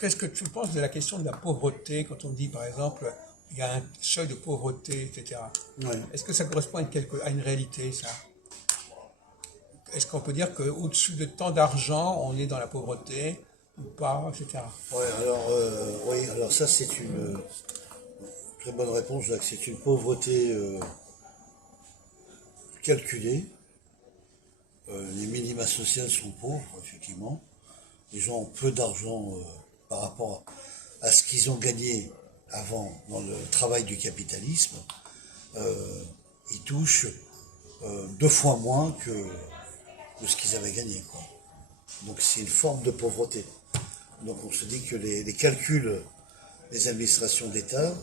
qu'est-ce que tu penses de la question de la pauvreté quand on dit, par exemple, il y a un seuil de pauvreté, etc. Ouais. Est-ce que ça correspond à une réalité, ça? Est-ce qu'on peut dire qu'au-dessus de tant d'argent, on est dans la pauvreté ou pas, etc. Ouais, alors ça c'est une très bonne réponse, Jacques. C'est une pauvreté calculée. Les minima sociales sont pauvres, effectivement. Les gens ont peu d'argent par rapport à ce qu'ils ont gagné avant dans le travail du capitalisme. Ils touchent 2 fois moins que ce qu'ils avaient gagné, quoi. Donc c'est une forme de pauvreté. Donc on se dit que les calculs des administrations d'État,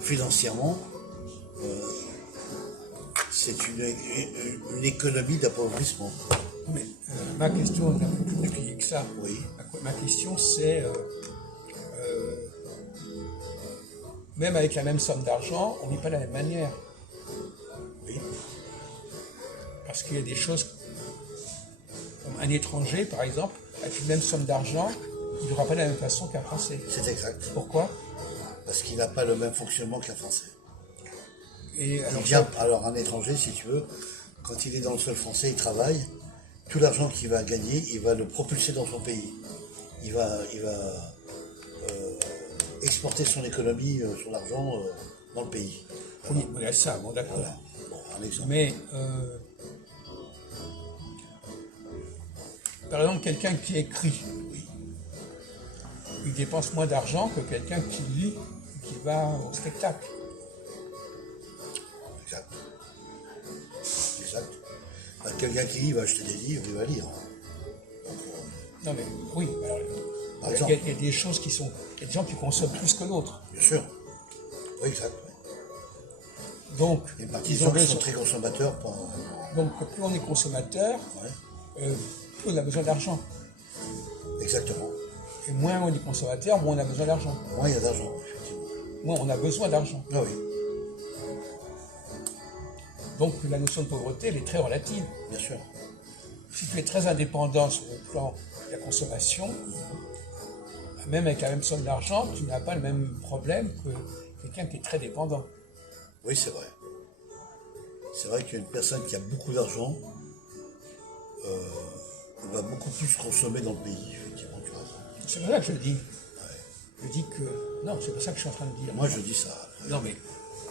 financièrement, c'est une économie d'appauvrissement. Mais ma question est un peu plus compliquée que ça. Oui. Ma question, c'est, même avec la même somme d'argent, on n'est pas de la même manière. Oui. Parce qu'il y a des choses, comme un étranger, par exemple, avec une même somme d'argent, il n'aura pas de la même façon qu'un Français. C'est exact. Pourquoi? Parce qu'il n'a pas le même fonctionnement qu'un Français. Et Alors un étranger, si tu veux, quand il est dans le sol français, il travaille, tout l'argent qu'il va gagner, il va le propulser dans son pays. Il va exporter son économie, son argent dans le pays. oui, il y a ça, bon d'accord. Voilà. Bon, un exemple. Mais, par exemple, quelqu'un qui écrit, il dépense moins d'argent que quelqu'un qui lit, qui va au spectacle. Exact. Quelqu'un qui va acheter des livres, il va lire. Non mais, oui, alors, Par exemple. il y a des choses qui sont... Il y a des gens qui consomment plus que d'autres. Bien sûr. Oui, exact. Donc, Il y a une partie des gens qui sont très consommateurs. Donc, plus on est consommateur, plus on a besoin d'argent. Exactement. Et moins on est consommateur, moins on a besoin d'argent. Moins il y a d'argent, effectivement. Moins on a besoin d'argent. Ah oui, Donc, la notion de pauvreté, elle est très relative. bien sûr. Si tu es très indépendant sur le plan de la consommation, même avec la même somme d'argent, tu n'as pas le même problème que quelqu'un qui est très dépendant. Oui, c'est vrai. C'est vrai qu'une personne qui a beaucoup d'argent va beaucoup plus consommer dans le pays, effectivement, tu as raison. C'est pour ça que je dis. Je dis que... Non, c'est pas ça que je suis en train de dire. Moi, je dis ça. Non, mais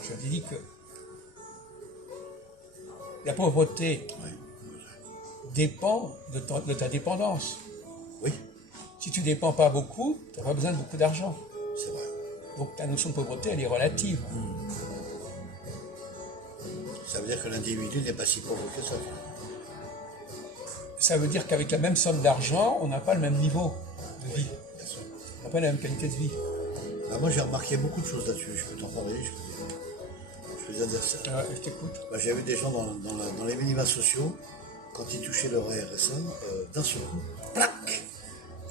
je dis que la pauvreté dépend de ta dépendance. Oui, Si tu ne dépends pas beaucoup, tu n'as pas besoin de beaucoup d'argent. c'est vrai. Donc ta notion de pauvreté, elle est relative. Ça veut dire que l'individu n'est pas si pauvre que ça. Ça veut dire qu'avec la même somme d'argent, on n'a pas le même niveau de vie. Bien sûr. On n'a pas la même qualité de vie. Moi, j'ai remarqué beaucoup de choses là-dessus. Je peux t'en parler, je peux dire ça. Je t'écoute. J'ai vu des gens dans les minima sociaux, quand ils touchaient leur RSA, d'un seul coup, plac,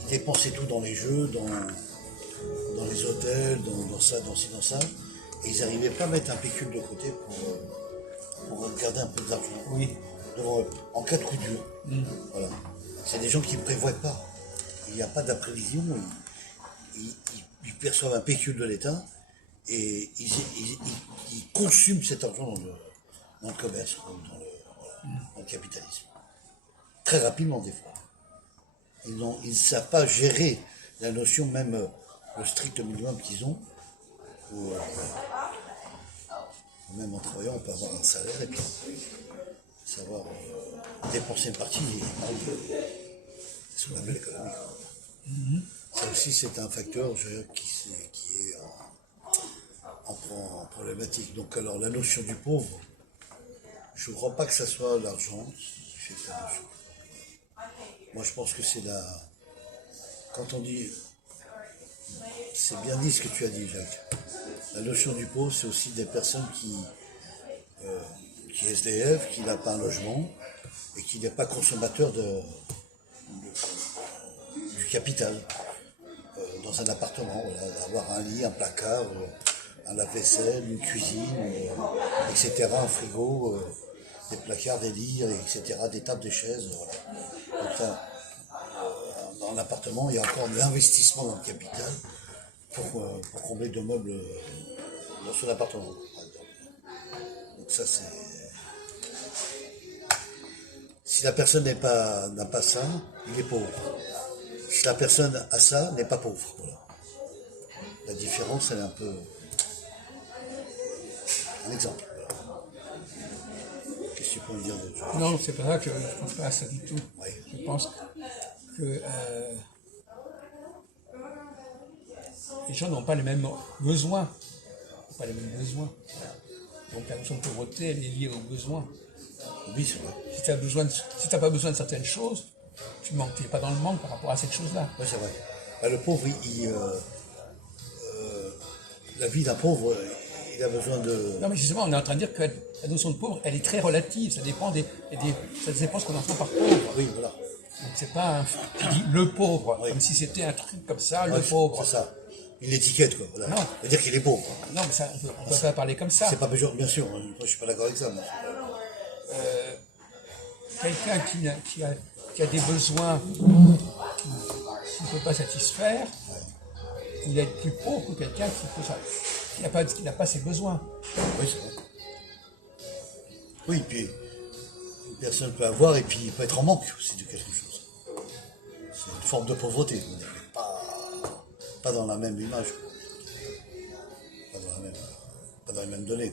ils dépensaient tout dans les jeux, dans les hôtels, dans ça, dans ci, dans ça, et ils n'arrivaient pas à mettre un pécule de côté pour garder un peu d'argent Oui. devant eux, en cas de coup dur. Voilà. C'est des gens qui ne prévoient pas. Il n'y a pas d'apprévision. Ils perçoivent un pécule de l'État et ils consument cet argent dans le commerce, dans le capitalisme. Très rapidement, des fois. Ils ne savent pas gérer la notion, même le strict minimum qu'ils ont. Ou même en travaillant, on peut avoir un salaire et puis savoir dépenser une partie. C'est ce qu'on appelle l'économie. Ça aussi, c'est un facteur qui est en problématique. Donc, alors, la notion du pauvre, je ne crois pas que ça soit l'argent qui fait la notion. Moi, je pense que c'est quand on dit... C'est bien dit ce que tu as dit, Jacques. La notion du pauvre, c'est aussi des personnes qui SDF, qui n'a pas un logement et qui n'est pas consommateur du capital. Dans un appartement, voilà, avoir un lit, un placard, un lave-vaisselle, une cuisine, etc., un frigo, des placards, des lits, etc., des tables, des chaises, voilà. Donc, dans l'appartement, il y a encore de l'investissement dans le capital pour combler de meubles dans son appartement. Donc ça, c'est... Si la personne n'a pas ça, il est pauvre. Si la personne a ça, n'est pas pauvre. Voilà. La différence, elle est un peu... Un exemple. Voilà. Qu'est-ce que tu peux me dire d'autre chose? Non, c'est pas ça que je ne pense pas à ça du tout. Oui. Je pense que les gens n'ont pas les mêmes besoins. Pas les mêmes besoins. Donc la notion de pauvreté, elle est liée aux besoins. Oui, c'est vrai. Si tu n'as pas besoin de certaines choses, tu n'es pas dans le manque par rapport à cette chose-là. Oui, c'est vrai. Bah, le pauvre, la vie d'un pauvre, il a besoin de... Non, mais justement, on est en train de dire que la notion de pauvre, elle est très relative. Ça dépend ça dépend ce qu'on entend par pauvre. Oui, voilà. Donc c'est pas tu dis le pauvre, Oui. comme si c'était un truc comme ça, le Ouais, pauvre. C'est ça. Une étiquette, quoi. Voilà. Non. Ça veut dire qu'il est pauvre. Non, mais ça, on peut pas parler comme ça. C'est pas péjoratif, bien sûr. Moi, je suis pas d'accord avec ça. Mais... Quelqu'un qui a des besoins qu'il ne peut pas satisfaire, il va être plus pauvre que quelqu'un qui n'a pas ses besoins. Oui, c'est vrai. Oui, puis une personne peut avoir et puis il peut être en manque aussi de quelque chose. C'est une forme de pauvreté, mais pas dans la même image. Pas dans les mêmes données.